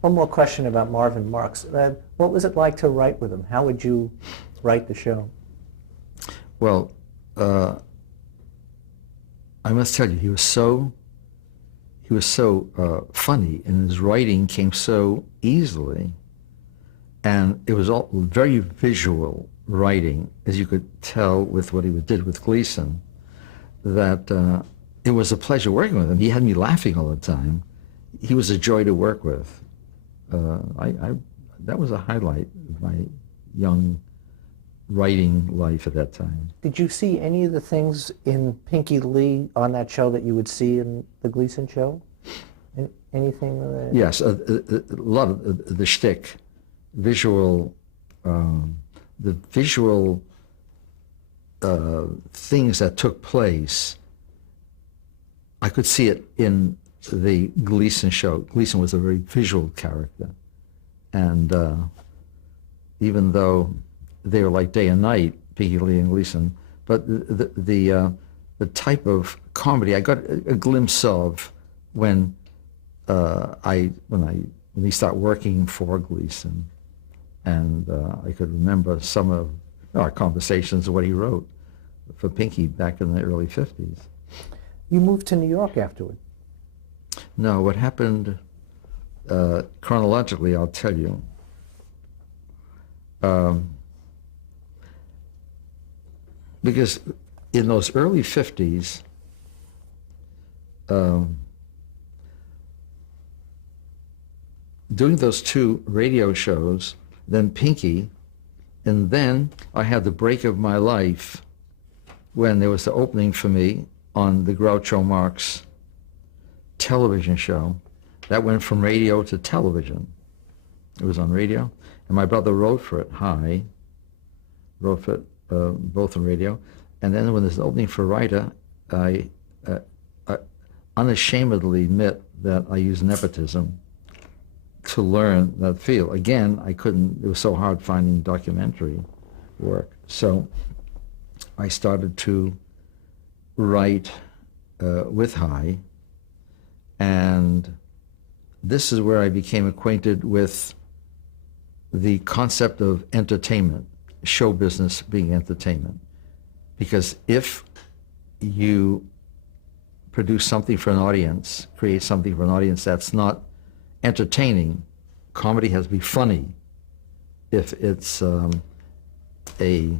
One more question about Marvin Marks. What was it like to write with him? How would you write the show? Well, I must tell you, he was so funny, and his writing came so easily, and it was all very visual writing, as you could tell with what he did with Gleason, that it was a pleasure working with him. He had me laughing all the time. He was a joy to work with. That was a highlight of my young writing life at that time. Did you see any of the things in Pinky Lee on that show that you would see in the Gleason show? Anything? Yes, a lot of the shtick, visual, the visual things that took place. I could see it in the Gleason show. Gleason was a very visual character, and even though they were like day and night, Pinky Lee and Gleason, but the type of comedy I got a glimpse of when he started working for Gleason, and I could remember some of our conversations of what he wrote for Pinky back in the early 50s. You moved to New York afterward. No, what happened chronologically, I'll tell you. Because in those early 50s, doing those two radio shows, then Pinky, and then I had the break of my life when there was the opening for me on the Groucho Marx television show. That went from radio to television. It was on radio, and my brother wrote for it, wrote for it, both on radio. And then when there's an opening for writer, I unashamedly admit that I used nepotism to learn that field. Again, I couldn't, it was so hard finding documentary work. So I started to write with High, and this is where I became acquainted with the concept of entertainment, show business being entertainment. Because if you produce something for an audience, create something for an audience that's not entertaining, comedy has to be funny. If it's a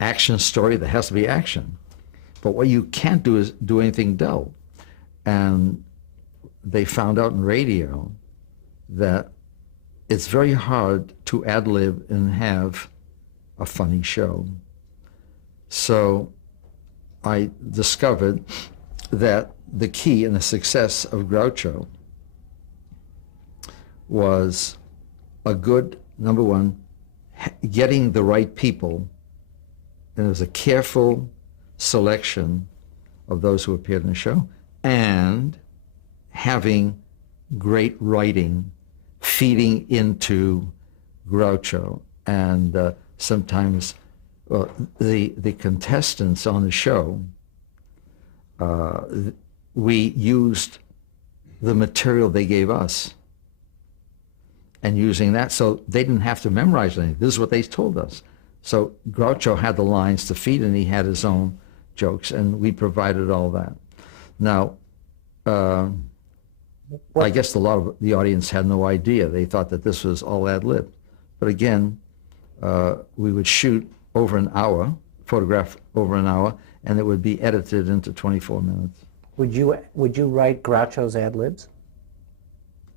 action story, there has to be action. But what you can't do is do anything dull. And they found out in radio that it's very hard to ad-lib and have a funny show. So I discovered that the key in the success of Groucho was a good, number one, getting the right people, and it was a careful selection of those who appeared in the show, and having great writing feeding into Groucho. And sometimes the contestants on the show, we used the material they gave us, and using that, so they didn't have to memorize anything. This is what they told us. So Groucho had the lines to feed, and he had his own jokes, and we provided all that. Now, I guess a lot of the audience had no idea. They thought that this was all ad-lib. But again, we would shoot over an hour, photograph over an hour, and it would be edited into 24 minutes. Would you write Groucho's ad-libs?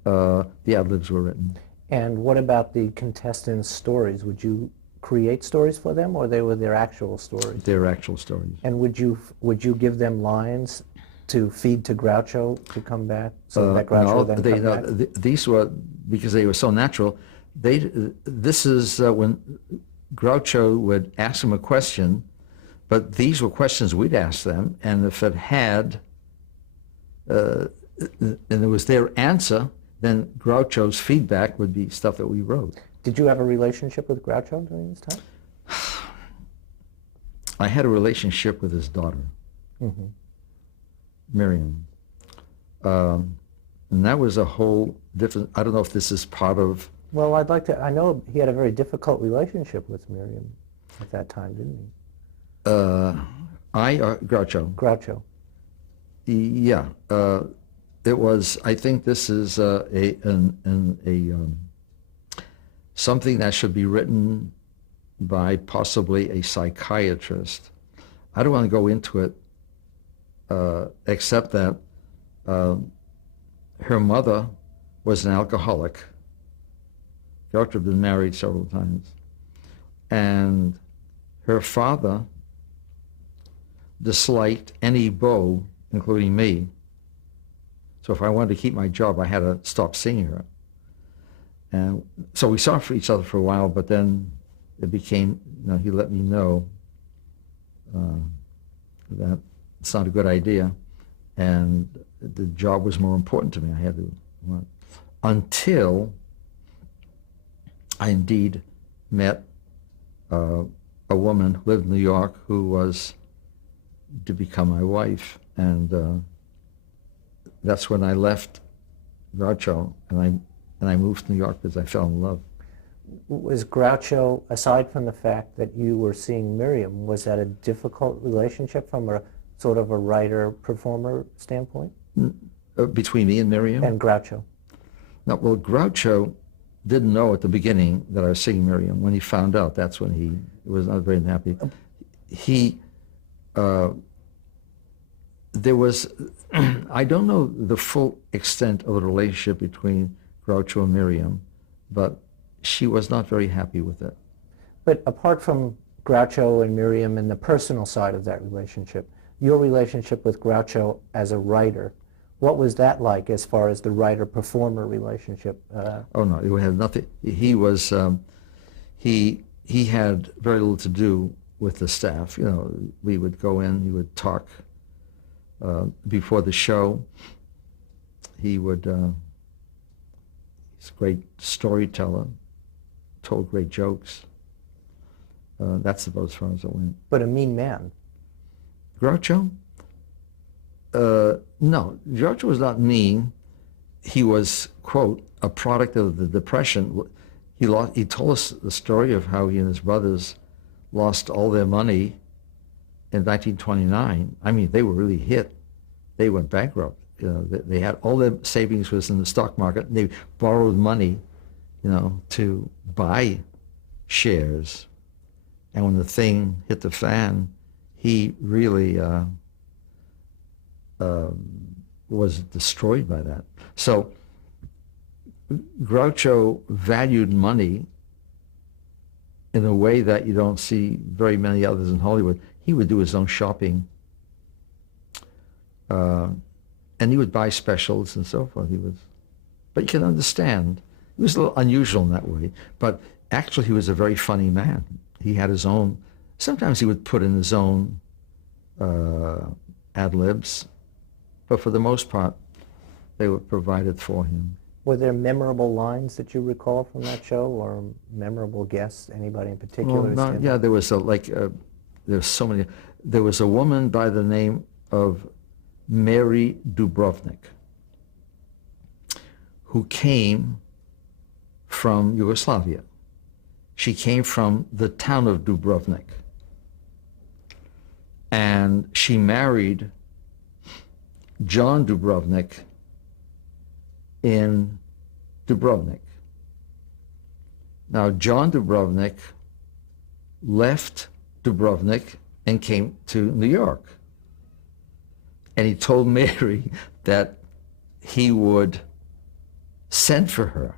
The ad-libs were written. And what about the contestants' stories? Would you create stories for them, or they were their actual stories? Their actual stories. And would you give them lines to feed to Groucho to come back, so that Groucho no, then they, come back? These were, because they were so natural, this is when Groucho would ask them a question, but these were questions we'd ask them, and if it had, and it was their answer, then Groucho's feedback would be stuff that we wrote. Did you have a relationship with Groucho during this time? I had a relationship with his daughter, Mm-hmm. Miriam. And that was a whole different, I don't know if this is part of, Well, I know he had a very difficult relationship with Miriam at that time, didn't he? Groucho. Groucho. Yeah. It was, I think this is something that should be written by possibly a psychiatrist. I don't want to go into it, except that her mother was an alcoholic. Groucho had been married several times. And her father disliked any beau, including me. So if I wanted to keep my job, I had to stop seeing her. And so we saw each other for a while, but then it became, he let me know that it's not a good idea, and the job was more important to me. I had to, until I indeed met a woman who lived in New York who was to become my wife, and that's when I left Groucho, and I moved to New York because I fell in love. Was Groucho, aside from the fact that you were seeing Miriam, was that a difficult relationship from a sort of a writer-performer standpoint? Between me and Miriam? And Groucho. No, well, Groucho didn't know at the beginning that I was seeing Miriam. When he found out, that's when he was not very happy. There was, I don't know the full extent of the relationship between Groucho and Miriam, but she was not very happy with it. But apart from Groucho and Miriam and the personal side of that relationship, your relationship with Groucho as a writer, what was that like as far as the writer-performer relationship? Oh no, it had nothing. He was, he had very little to do with the staff. We would go in, he would talk before the show. He would, he's a great storyteller, told great jokes. That's about as far as it went. But a mean man. Groucho? No, Groucho was not mean. He was, quote, a product of the Depression. He told us the story of how he and his brothers lost all their money in 1929. I mean, they were really hit. They went bankrupt. They had all their savings was in the stock market, and they borrowed money, to buy shares. And when the thing hit the fan, he really was destroyed by that. So Groucho valued money in a way that you don't see very many others in Hollywood. He would do his own shopping, and he would buy specials and so forth. But you can understand, he was a little unusual in that way. But actually, he was a very funny man. He had his own. Sometimes he would put in his own ad libs, but for the most part, they were provided for him. Were there memorable lines that you recall from that show, or memorable guests? Anybody in particular? Well, yeah, there was there's so many. There was a woman by the name of Mary Dubrovnik who came from Yugoslavia. She came from the town of Dubrovnik, and she married John Dubrovnik in Dubrovnik. Now, John Dubrovnik left Dubrovnik and came to New York. And he told Mary that he would send for her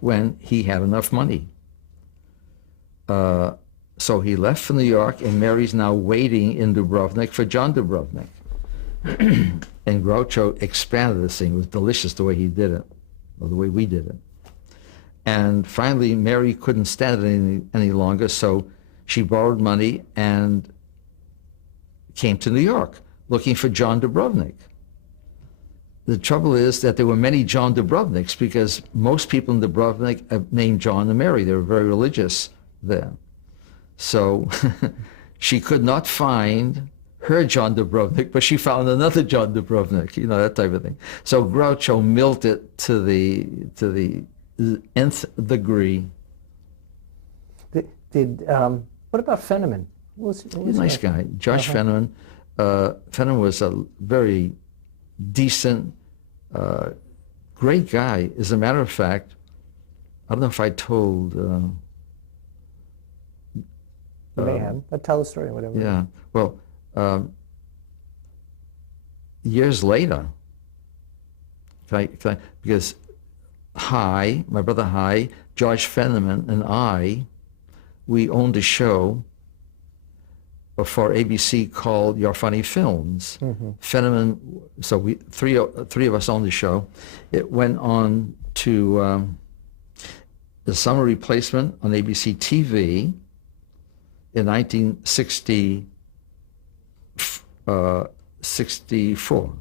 when he had enough money. So he left for New York, and Mary's now waiting in Dubrovnik for John Dubrovnik. And Groucho expanded this thing. It was delicious the way he did it, or the way we did it. And finally, Mary couldn't stand it any longer, so she borrowed money and came to New York looking for John Dubrovnik. The trouble is that there were many John Dubrovniks, because most people in Dubrovnik are named John and Mary. They were very religious there. So she could not find her John Dubrovnik, but she found another John Dubrovnik, you know, that type of thing. So Groucho milked it to the nth degree. What about Fenneman? He's a nice guy. Josh Fenneman. Fenneman was a very decent, great guy. As a matter of fact, I don't know if I told. You may have, but tell the story, whatever. Yeah. Well, years later, because my brother Josh Fenneman, and I, we owned a show for ABC called Your Funny Films. Fenneman, so we three of us owned the show. It went on to the summer replacement on ABC TV in 1964,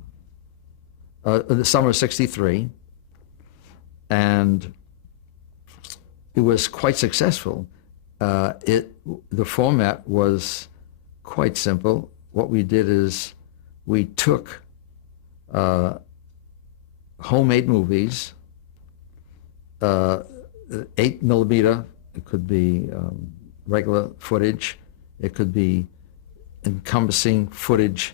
the summer of '63, and it was quite successful. The format was quite simple. What we did is we took homemade movies, 8mm, it could be regular footage, it could be encompassing footage,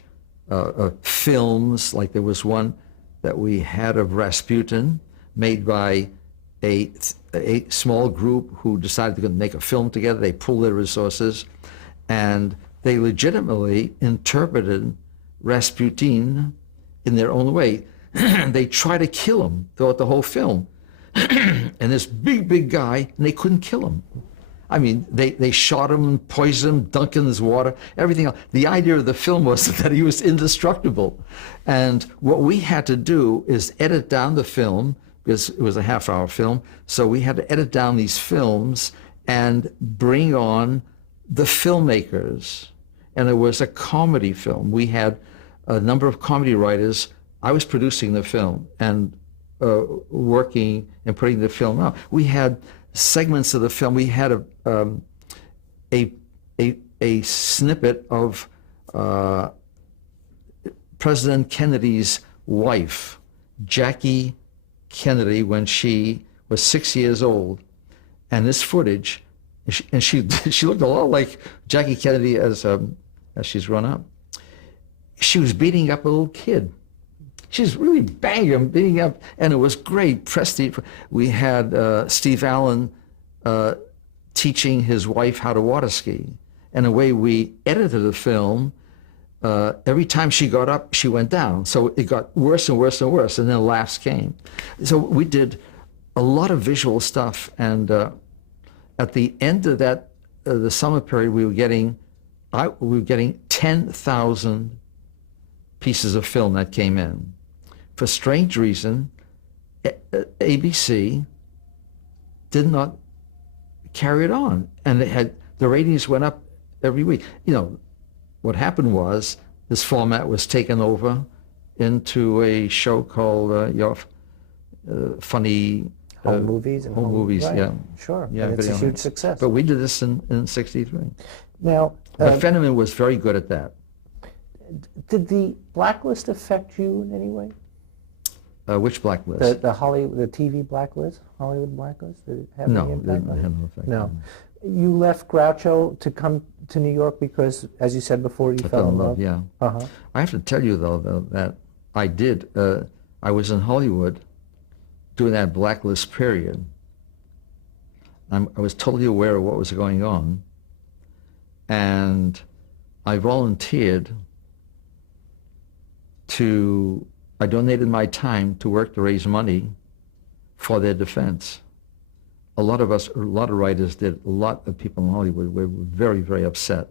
films, like there was one that we had of Rasputin, made by a small group who decided to make a film together. They pooled their resources, and they legitimately interpreted Rasputin in their own way. They tried to kill him throughout the whole film. And this big guy, and they couldn't kill him. I mean, they shot him, poisoned him, dunked in his water, everything else. The idea of the film was that he was indestructible. And what we had to do is edit down the film, because it was a half-hour film, so we had to edit down these films and bring on the filmmakers. And it was a comedy film. We had a number of comedy writers. I was producing the film and working and putting the film out. We had segments of the film. We had a snippet of President Kennedy's wife, Jackie Kennedy, when she was 6 years old, and this footage, and she looked a lot like Jackie Kennedy as she's grown up. She was beating up a little kid. She was really banging him, beating up, and it was great. Prestige. We had Steve Allen teaching his wife how to water ski. And the way we edited the film, every time she got up, she went down. So it got worse and worse and worse, and then laughs came. So we did a lot of visual stuff, and at the end of that, the summer period, we were getting 10,000 pieces of film that came in. For strange reason, ABC did not carry it on, and the ratings went up every week. You know, what happened was this format was taken over into a show called Your Funny Home movies and home movies. Right. Yeah, sure. Yeah, and it's a huge success. But we did this in '63. Now, But Fenneman was very good at that. did the blacklist affect you in any way? Which blacklist? The TV blacklist, Hollywood blacklist, did it have any No, it impact didn't on it? have no effect. No. You left Groucho to come to New York because, as you said before, you I fell in love. Yeah. Uh-huh. I have to tell you though that I did. I was in Hollywood during that blacklist period. I was totally aware of what was going on, and I volunteered I donated my time to work to raise money for their defense. A lot of writers did. A lot of people in Hollywood were very, very upset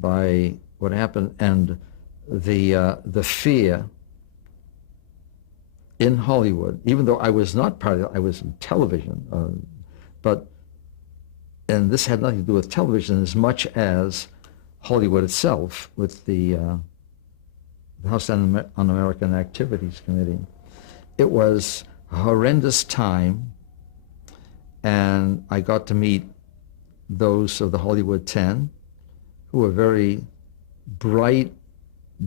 by what happened, and the fear in Hollywood, even though I was not part of it, I was in television, and this had nothing to do with television as much as Hollywood itself, with the House Un-American Activities Committee. It was a horrendous time, and I got to meet those of the Hollywood 10 who were very bright,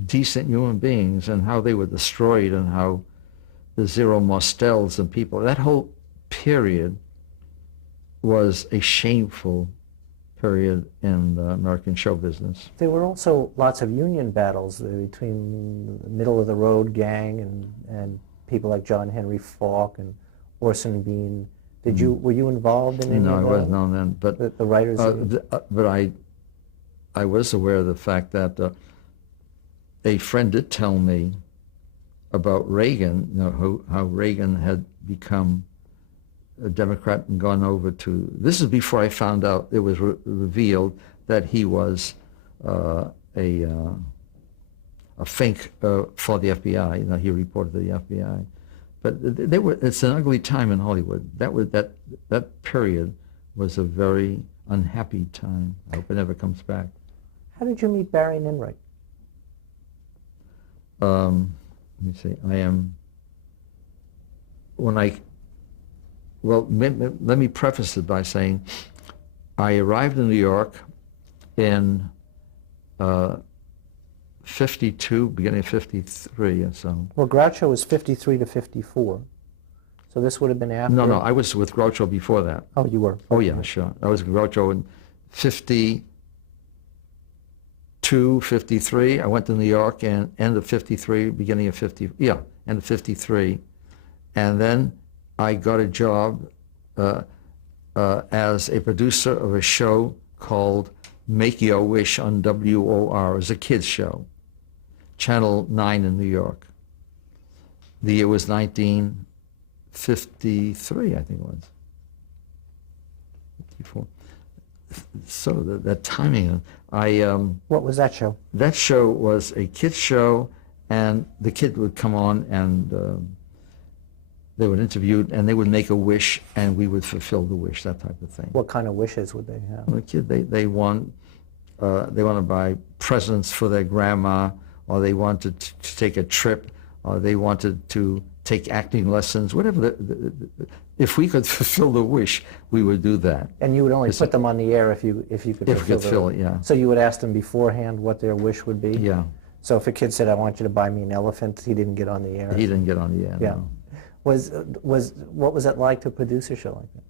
decent human beings and how they were destroyed and how the Zero Mostels and people, that whole period was a shameful period in the American show business. There were also lots of union battles between the middle-of-the-road gang and people like John Henry Falk and Orson Bean. Were you involved in any No, of I that? wasn't on then, but The writers. but I was aware of the fact that a friend did tell me about Reagan, you know, how Reagan had become a Democrat and gone over to, this is before I found out, it was revealed that he was a fake for the FBI. You know, he reported to the FBI. But it's an ugly time in Hollywood. That period was a very unhappy time. I hope it never comes back. How did you meet Barry Ninwright? Let me see. Let me preface it by saying I arrived in New York in 52, beginning of 53 or so. Well, Groucho was 53 to 54. So this would have been after... No, I was with Groucho before that. Oh, you were? Oh, yeah, sure. I was with Groucho in 52, 53. I went to New York and end of 53, beginning of 50, yeah, end of 53. And then I got a job as a producer of a show called Make Your Wish on WOR. It was a kids show, Channel 9 in New York. The year was 1953, I think it was. 54. So that timing, What was that show? that show was a kids show, and the kid would come on and they would interview, and they would make a wish, and we would fulfill the wish, that type of thing. What kind of wishes would they have? The kid, they want to buy presents for their grandma, or they wanted to take a trip, or they wanted to take acting lessons, whatever. If we could fulfill the wish, we would do that. And you would only put them on the air if you could Fill it, yeah. So you would ask them beforehand what their wish would be? Yeah. So if a kid said, I want you to buy me an elephant, he didn't get on the air? He didn't get on the air. Yeah. No. What was it like to produce a show like that?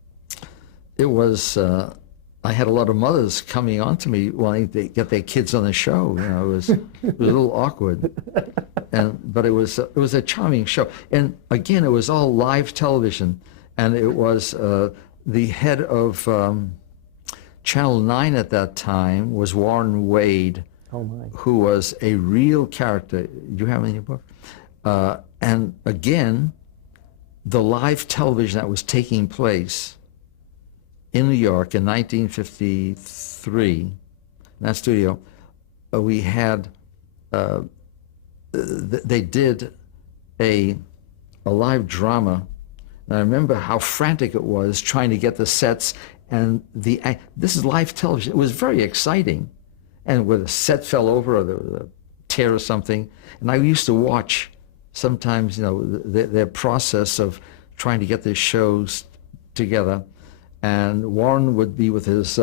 It was, I had a lot of mothers coming on to me wanting to get their kids on the show. You know, it was a little awkward. But it was a charming show. And again, it was all live television. And it was the head of Channel 9 at that time was Warren Wade, Oh my. who was a real character. Do you have it in your book? And again, the live television that was taking place in New York in 1953, in that studio, we had, they did a live drama. And I remember how frantic it was trying to get the sets, and this is live television. It was very exciting. And where the set fell over or there was a tear or something, and I used to watch sometimes, you know, their process of trying to get their shows together. And Warren would be with his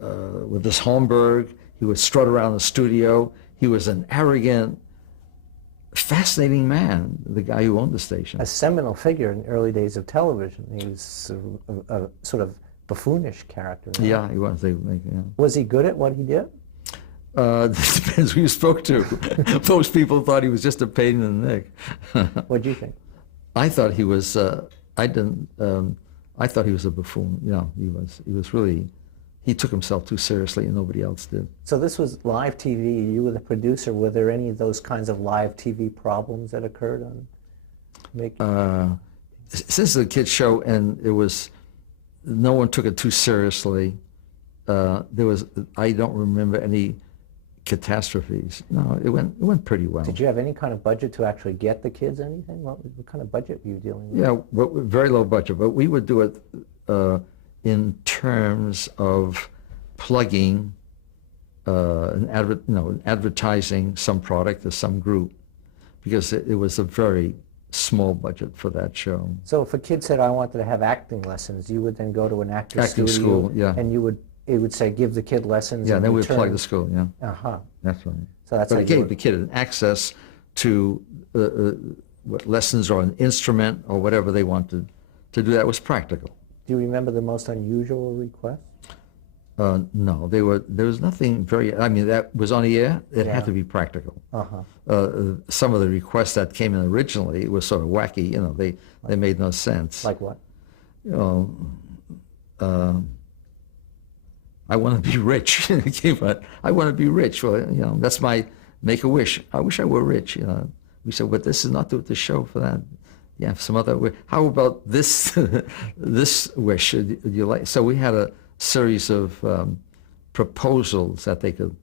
Holmberg. He would strut around the studio. He was an arrogant, fascinating man, the guy who owned the station. A seminal figure in the early days of television. He was a sort of buffoonish character. Right? Yeah, he was. Yeah. Was he good at what he did? It depends who you spoke to. Most people thought he was just a pain in the neck. What do you think? I thought he was. I thought he was a buffoon. You know, he was really. He took himself too seriously, and nobody else did. So this was live TV. You were the producer. Were there any of those kinds of live TV problems that occurred on? Since the kids show, and it was, no one took it too seriously. There was. I don't remember any catastrophes. No, it went pretty well. Did you have any kind of budget to actually get the kids anything? What kind of budget were you dealing with? Yeah, but very low budget. But we would do it in terms of plugging advertising some product or some group, because it was a very small budget for that show. So if a kid said, I wanted to have acting lessons, you would then go to an acting Acting studio school, yeah. and you would it would say give the kid lessons. Yeah, and then we'd return. plug the school, yeah. Uh-huh. That's right. So that's But how it you gave were- the kid access to what lessons or an instrument or whatever they wanted to do that was practical. Do you remember the most unusual request? No, there was nothing very, I mean, that was on the air, it Yeah. had to be practical. Uh-huh. Some of the requests that came in originally were sort of wacky, you know, they made no sense. Like what? You know, I want to be rich. I want to be rich. Well, you know, that's my make a wish. I wish I were rich. You know, we said, but this is not the show for that. Yeah, some other way. How about this? This wish? Do you like? So we had a series of proposals that they could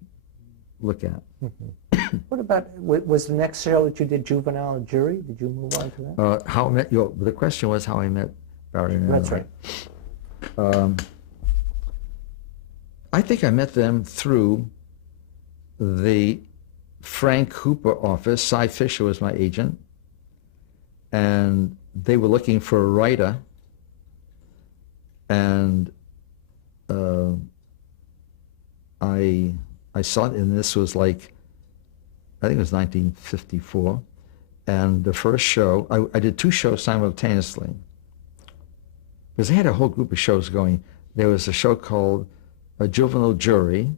look at. Mm-hmm. What about, was the next show that you did Juvenile Jury? Did you move on to that? How I met the question was how I met Barry and That's Ella. right. I think I met them through the Frank Hooper office. Cy Fisher was my agent, and they were looking for a writer, and I saw it, and this was like, I think it was 1954, and the first show, I did 2 shows simultaneously, because they had a whole group of shows going. There was a show called A Juvenile Jury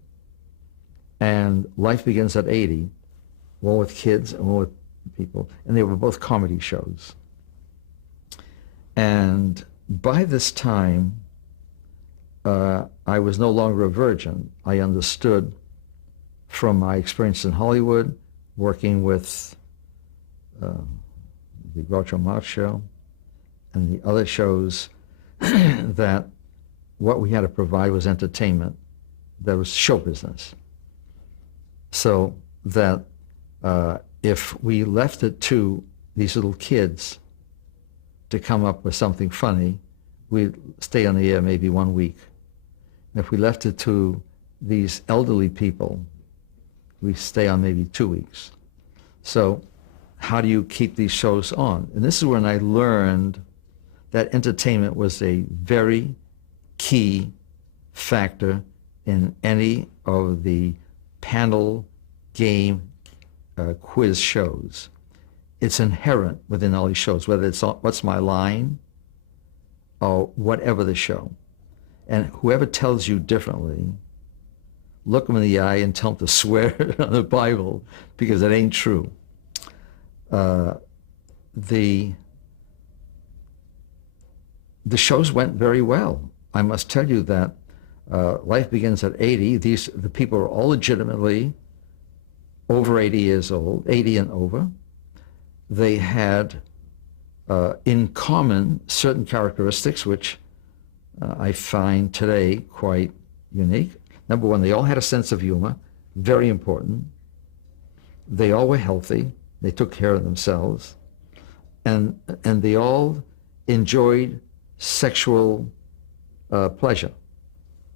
and Life Begins at 80, one with kids and one with people, and they were both comedy shows. And by this time, I was no longer a virgin. I understood from my experience in Hollywood, working with the Groucho Marx show and the other shows, that what we had to provide was entertainment. There was show business. So that if we left it to these little kids to come up with something funny, we'd stay on the air maybe 1 week. And if we left it to these elderly people, we stay on maybe 2 weeks. So how do you keep these shows on? And this is when I learned that entertainment was a very key factor in any of the panel game quiz shows. It's inherent within all these shows, whether it's What's My Line or whatever the show. And whoever tells you differently, look them in the eye and tell them to swear on the Bible, because it ain't true. The shows went very well. I must tell you that Life Begins at 80. The people are all legitimately over 80 years old, 80 and over. They had in common certain characteristics which I find today quite unique. Number one, they all had a sense of humor, very important. They all were healthy. They took care of themselves. And they all enjoyed sexual pleasure.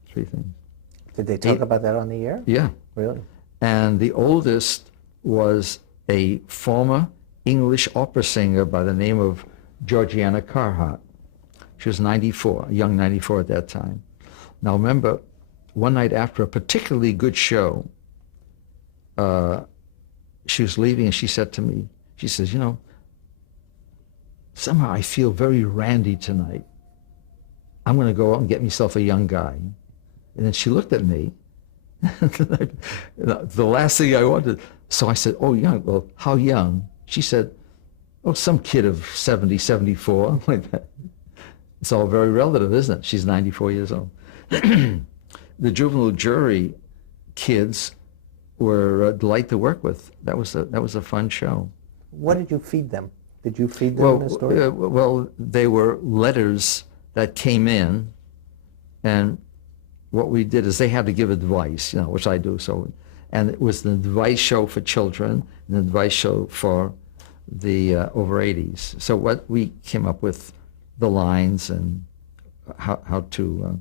3 things. Did they talk about that on the air? Yeah. Really? And the oldest was a former English opera singer by the name of Georgiana Carhart. She was 94, a young 94 at that time. Now remember, one night after a particularly good show, she was leaving and she said to me, she says, you know, somehow I feel very randy tonight. I'm going to go out and get myself a young guy. And then she looked at me. The last thing I wanted. So I said, oh, young. Well, how young? She said, oh, some kid of 70, 74, like that. It's all very relative, isn't it? She's 94 years old. The Juvenile Jury kids were a delight to work with. That was a fun show. What did you feed them? Did you feed them the story? Well, they were letters that came in, and what we did is they had to give advice, you know, which I do. So, and it was the advice show for children and the advice show for the over 80s. So what we came up with, the lines and how to,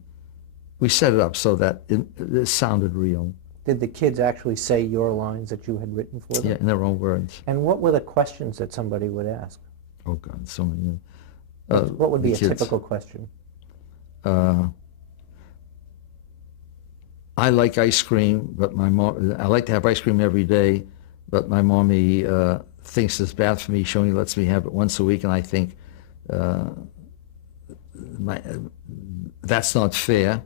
we set it up so that it sounded real. Did the kids actually say your lines that you had written for them? Yeah, in their own words. And what were the questions that somebody would ask? Oh God, so many. What would be a kids. typical question? I like ice cream, but my mom, I like to have ice cream every day, but my mommy thinks it's bad for me. She only lets me have it once a week, and I think that's not fair,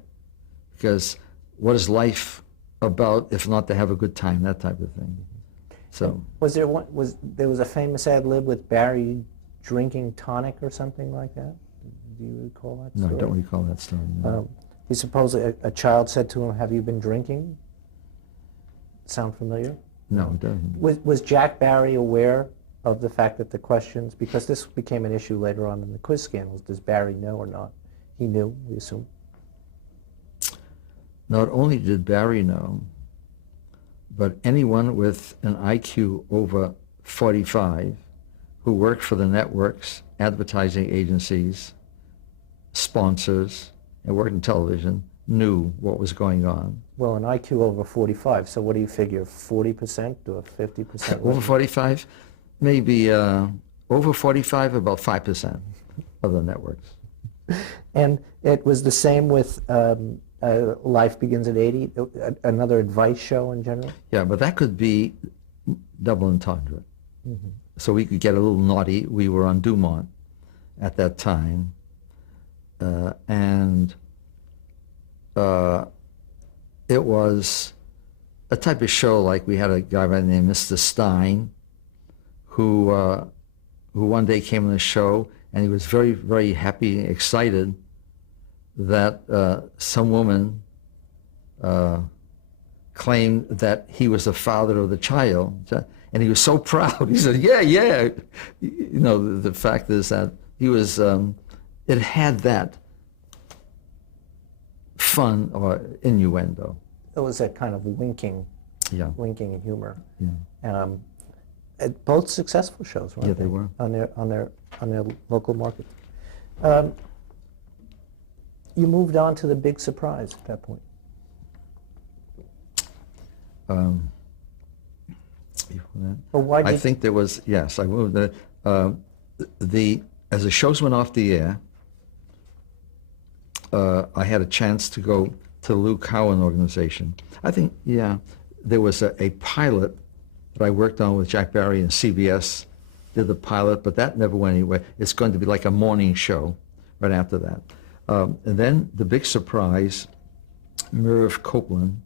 because what is life about if not to have a good time, that type of thing. So there was a famous ad lib with Barry drinking tonic or something like that? Do you recall that story? no, I don't recall that story. No. He supposedly, a child said to him, "Have you been drinking?" Sound familiar? No, it doesn't. Was Jack Barry aware of the fact that the questions, because this became an issue later on in the quiz scandals, does Barry know or not? He knew, we assume. Not only did Barry know, but anyone with an IQ over 45 who worked for the networks, advertising agencies, sponsors, and worked in television knew what was going on. Well, an IQ over 45, so what do you figure, 40% or 50%? Over 45? Maybe over 45, about 5% of the networks. And it was the same with Life Begins at 80, another advice show in general? Yeah, but that could be double entendre. Mm-hmm. So we could get a little naughty. We were on Dumont at that time, and it was a type of show like we had a guy by the name of Mr. Stein, who one day came on the show, and he was very, very happy and excited that some woman claimed that he was the father of the child. And he was so proud. He said, yeah. You know, the fact is that he was, it had that fun or innuendo. It was a kind of winking humor. Yeah. Both successful shows, weren't Yeah, they? they were. On their local market. You moved on to The Big Surprise at that point. Before that. Or why did I think there was, yes, I moved. As the shows went off the air, I had a chance to go to the Lou Cowan organization. I think, there was a pilot that I worked on with Jack Barry and CBS, did the pilot, but that never went anywhere. It's going to be like a morning show right after that. And then The Big Surprise, Merv Copeland,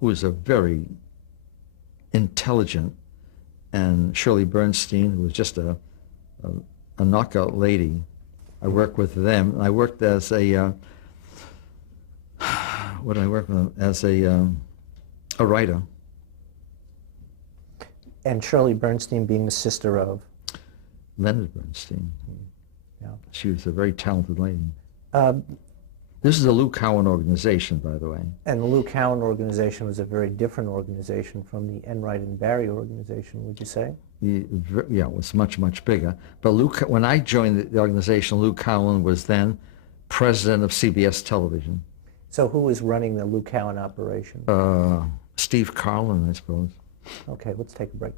who is a very intelligent, and Shirley Bernstein, who was just a knockout lady. I worked with them. I worked as a, what did I work with? As a writer. And Shirley Bernstein being the sister of? Leonard Bernstein. Yeah. She was a very talented lady. This is a Lou Cowan organization, by the way. And the Lou Cowan organization was a very different organization from the Enright and Barry organization, would you say? Yeah, it was much, much bigger. But when I joined the organization, Lou Cowan was then president of CBS Television. So who was running the Lou Cowan operation? Steve Carlin, I suppose. Okay, let's take a break.